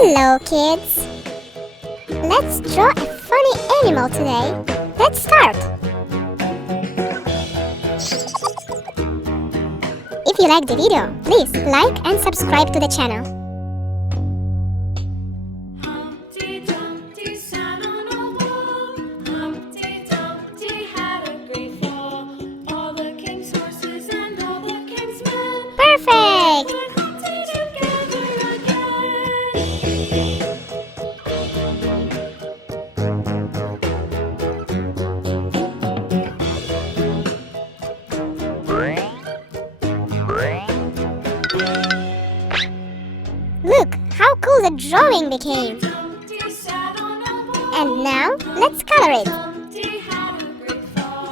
Hello, kids! Let's draw a funny animal today. Let's start! If you like the video, please like and subscribe to the channel. Humpty Dumpty sat on a wall. Humpty Dumpty had a great fall. All the king's horses and all the king's men Perfect! put Humpty together again. Look how cool the drawing became! Dumpty sat on a wall. And now, let's color it! Humpty had a great fall.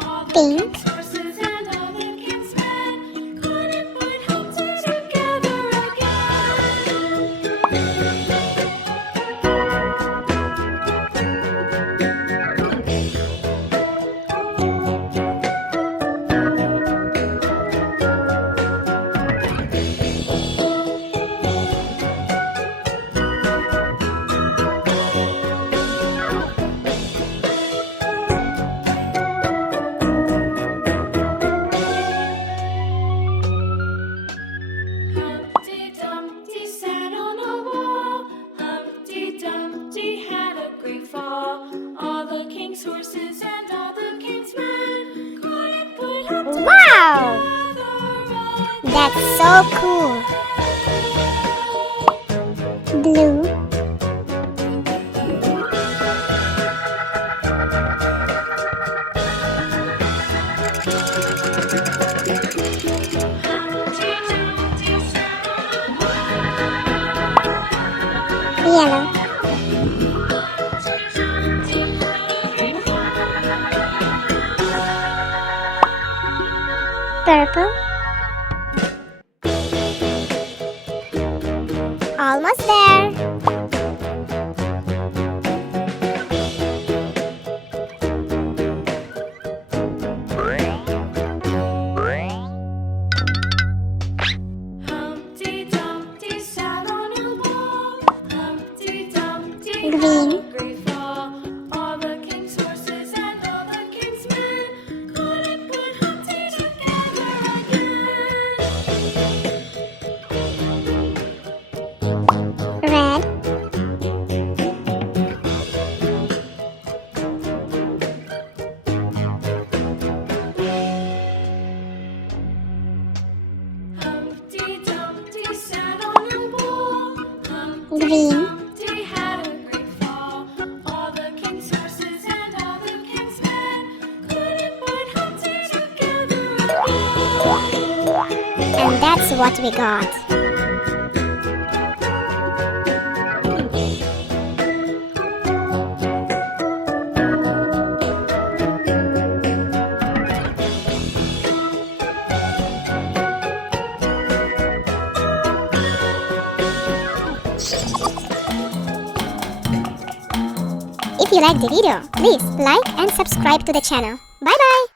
All the Pink, king's horses and all the king's men couldn't put Humpty together Humpty Dumpty sat on a wall. Humpty Dumpty had a great fall. All the king's horses and all the king's men couldn't put Humpty wow! together. That's so cool! Blue, Humpty Dumpty sat on a yellow, purple, almost there! Humpty Dumpty sat on a wall. Humpty Dumpty Green. had a great fall. All the king's horses and all the king's men couldn't put Humpty together again. Red, Humpty Dumpty sat on a wall. Humpty Green. Dumpty had a great fall. All the king's horses and all the king's men couldn't put Humpty together again. and that's what we got. If you like the video, please like and subscribe to the channel. Bye bye!